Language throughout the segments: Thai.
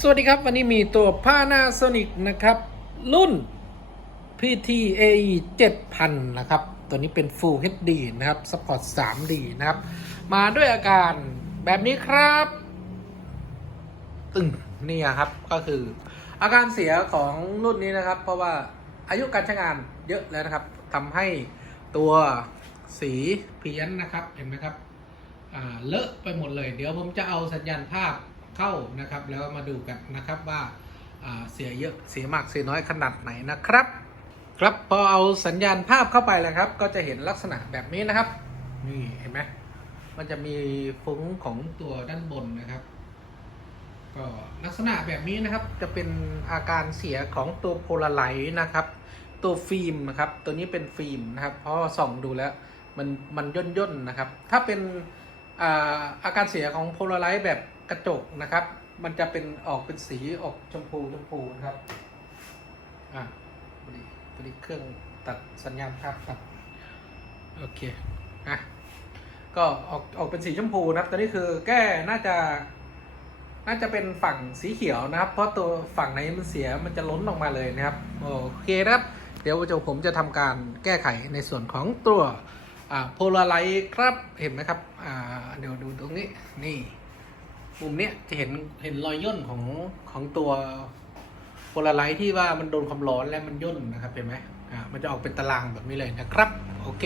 สวัสดีครับ วันนี้มีตัว Panasonic นะครับ รุ่น PTAE 7000 นะครับ ตัวนี้เป็น Full HD นะครับ Support 3D นะครับ มาด้วยอาการแบบนี้ครับ ตึงนี่ครับ ก็คือ อาการเสียของรุ่นนี้นะครับ เพราะว่าอายุการใช้งานเยอะแล้วนะครับทำให้ตัวสีเพี้ยนนะครับ เห็นไหมครับเลอะไปหมดเลย เดี๋ยวผมจะเอาสัญญาณภาพ เข้านะครับ แล้วมาดูกันนะครับว่าเสียเยอะเสียมากเสียน้อยขนาดไหนนะครับ ครับพอเอาสัญญาณภาพเข้าไปแล้วครับ ก็จะเห็นลักษณะแบบนี้นะครับ นี่เห็นไหมมันจะมีฟุ้งของตัวด้านบนนะครับ ก็ลักษณะแบบนี้นะครับจะเป็นอาการเสียของตัวโพลาไรต์นะครับ ตัวฟิล์มนะครับ ตัวนี้เป็นฟิล์มนะครับพราะส่องดูแล้วมันมันย่นย่นนะครับ ถ้าเป็นอาอาการเสียของโพลาไรต์แบบ กระจกนะครับ มันจะเป็นออกเป็นสีออกชมพูชมพูนะครับ อะพอดีพอดีเครื่องตัดสัญญาณภาพตัด โอเคอะก็ออกออกเป็นสีชมพูนะครับ ตัวนี้คือแก้น่าจะ น่าจะเป็นฝั่งสีเขียวนะครับ เพราะตัวฝั่งไหนมันเสียมันจะล้นออกมาเลยนะครับ โอเคนะครับ เดี๋ยวจะผมจะทำการแก้ไขในส่วนของตัวโพลาไรต์ครับ เห็นไหมครับ เดี๋ยวดูตรงนี้ นี่ มุมเนี้ยจะเห็นเห็นรอยย่นของของตัวโพลาไรต์ที่ว่ามันโดนความร้อนและมันย่นนะครับเห็นไหมอ่ามันจะออกเป็นตารางแบบนี้เลยนะครับ โอเค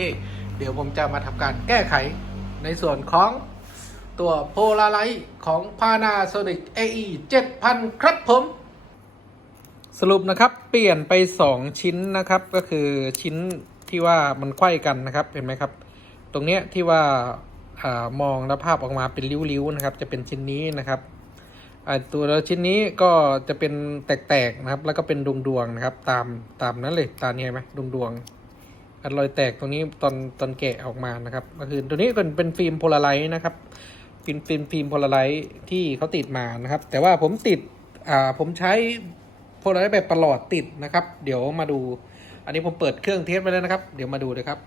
เดี๋ยวผมจะมาทำการแก้ไขในส่วนของตัวโพลาไรต์ของ Panasonic AE 7000 ครับผม สรุปนะครับเปลี่ยนไป 2 ชิ้นนะครับก็คือชิ้นที่ว่ามันไขว้กันนะครับเห็นไหมครับ ตรงเนี้ยที่ว่า มองแล้วภาพออกมาเป็นริ้วๆนะครับ จะเป็นชิ้นนี้นะครับตัวแล้วชิ้นนี้ก็จะเป็นแตกๆนะครับ แล้วก็เป็นดวงๆนะครับ ตามตามนั้นเลยตามนี้ไหมดวงๆอันรอยแตกตรงนี้ตอนตอนแกะออกมานะครับ ก็คือตัวนี้เป็นเป็นฟิล์มโพลาไรต์นะครับฟิล์มฟิล์มฟิล์มโพลาไรต์ที่เขาติดมานะครับ แต่ว่าผมติดอ่าผมใช้โพลาไรต์แบบประหลอดติดนะครับ เดี๋ยวมาดู อันนี้ผมเปิดเครื่องเทสไปแล้วนะครับ เดี๋ยวมาดูเลยครับ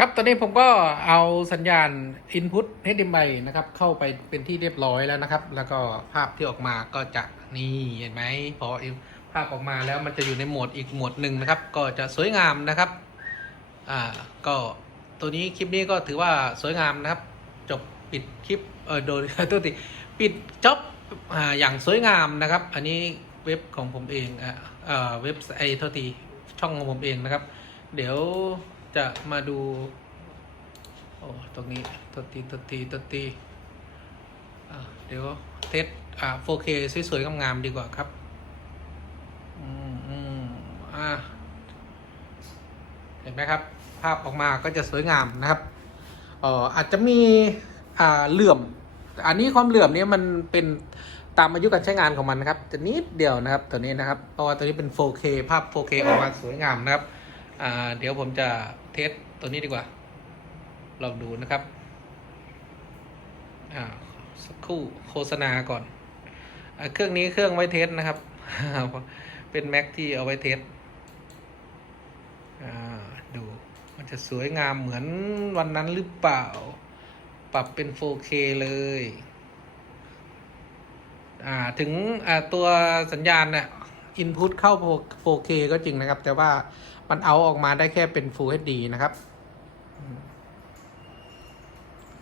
ครับตอนนี้ผมก็เอาสัญญาณ Input HDMI นะครับ เข้าไปเป็นที่เรียบร้อยแล้วนะครับ แล้วก็ภาพที่ออกมาก็จะนี่เห็นไหมพอภาพออกมาแล้วมันจะอยู่ในโหมดอีกโหมดหนึ่งนะครับ ก็จะสวยงามนะครับอ่าก็ตัวนี้คลิปนี้ก็ถือว่าสวยงามนะครับ จบปิดคลิปเออโดยตัวติปิดจ็อบอ่าอย่างสวยงามนะครับ อันนี้เว็บของผมเองอ่าเว็บไอโทษทีช่องของผมเองนะครับ เดี๋ยว จะมาดู โอ้ตรงนี้ตัวทีตัวทีตัวทีเดี๋ยวเทสอ่า 4K สวยๆงามๆดีกว่าครับ อืมอืมอ่าเห็นไหมครับ ภาพออกมาก็จะสวยงามนะครับอ่ออาจจะมีอ่าเหลื่อม อันนี้ความเหลื่อมนี้มันเป็นตามอายุการใช้งานของมันนะครับ จะนิดเดียวนะครับตัวนี้นะครับ เพราะว่าตัวนี้เป็น 4K ภาพ 4K ออกมาสวยงามนะครับ เดี๋ยวผมจะเทสตัวนี้ดีกว่า ลองดูนะครับสักครู่โฆษณาก่อนอเครื่องนี้เครื่องไว้เทสนะครับ เป็นแม็กที่เอาไว้เทสดูมันจะสวยงามเหมือนวันนั้นหรือเปล่า ปรับเป็น 4K เลยถึงตัวสัญญาณเนี่ย input เข้า 4K ก็จริงนะครับ แต่ว่า มันเอาออกมาได้แค่เป็น Full HD นะครับ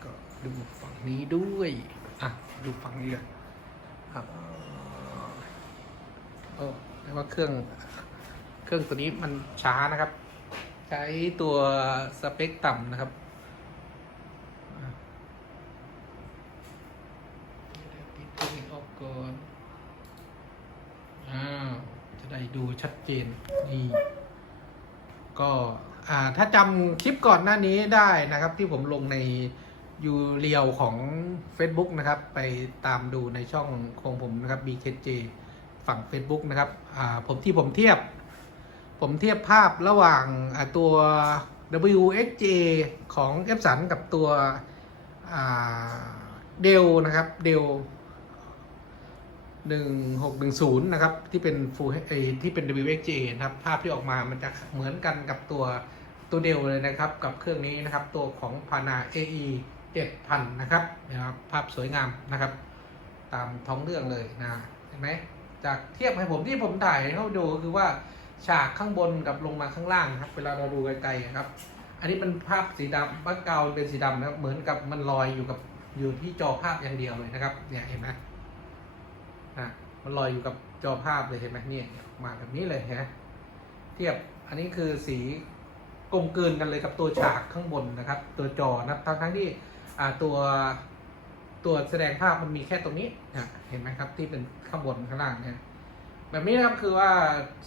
ก็ดูฝั่งนี้ด้วย อะ ดูฝั่งนี้เลยครับโอ้แต่ว่าเครื่อง เครื่องตัวนี้มันช้านะครับ ใช้ตัวสเปคต่ำนะครับปิดตัวนี้ออกก่อน อ้าว จะได้ดูชัดเจน นี่ ก็ถ้าจำคลิปก่อนหน้านี้ได้นะครับ ที่ผมลงในยูเรียวของ Facebook นะครับ ไปตามดูในช่องของผมนะครับ BKJ ฝั่ง Facebook นะครับผมที่ผมเทียบ ผมเทียบภาพระหว่างตัว WXJ ของ f อกับตัวเดลนะครับเดล 1610 นะครับ ที่เป็น Full เอยที่เป็น WXJ นะครับ ภาพที่ออกมามันจะเหมือนกันกับตัวตัวเดลเลยนะครับ กับเครื่องนี้นะครับ ตัวของ Pana AE 7000 นะครับนะครับ ภาพสวยงามนะครับ ตามท้องเรื่องเลยนะเห็นไหมจากเทียบให้ผมที่ผมถ่ายให้เขาดูก็คือว่าฉากข้างบนกับลงมาข้างล่างครับ เวลาเราดูไกลๆครับ อันนี้เป็นภาพสีดำบ้าเกาเป็นสีดำนะครับเหมือนกับมันลอยอยู่กับอยู่ที่จอภาพอย่างเดียวเลยนะครับ เนี่ยเห็นไหม อะมันลอยอยู่กับจอภาพเลยเห็นไหมเนี่ยมาแบบนี้เลยฮะเทียบอันนี้คือสีกลมกลืนกันเลยกับตัวฉากข้างบนนะครับ ตัวจอนะทั้งทั้งที่อ่าตัวตัวแสดงภาพมันมีแค่ตรงนี้นะเห็นไหมครับ ที่เป็นข้างบนข้างล่างเนี่ยแบบนี้นะครับคือว่า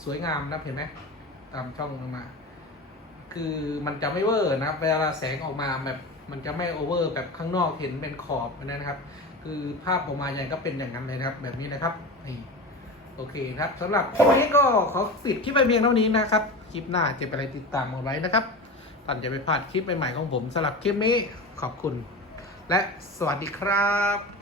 สวยงามนะเห็นไหมตามช่องลงมา คือมันจะไม่เวอร์นะเวลาแสงออกมาแบบมันจะไม่โอเวอร์แบบข้างนอกเห็นเป็นขอบนะครับ คือภาพออกมาอย่างก็เป็นอย่างนั้นเลยนะครับ แบบนี้นะครับนี่โอเคครับสำหรับคลิปนี้ก็ขอปิดคลิปไปเพียงเท่านี้นะครับ คลิปหน้าจะเป็นอะไรติดตามเอาไว้นะครับท่านจะไปพลาดคลิปใหม่ๆของผมสำหรับคลิปนี้ขอบคุณ และสวัสดีครับ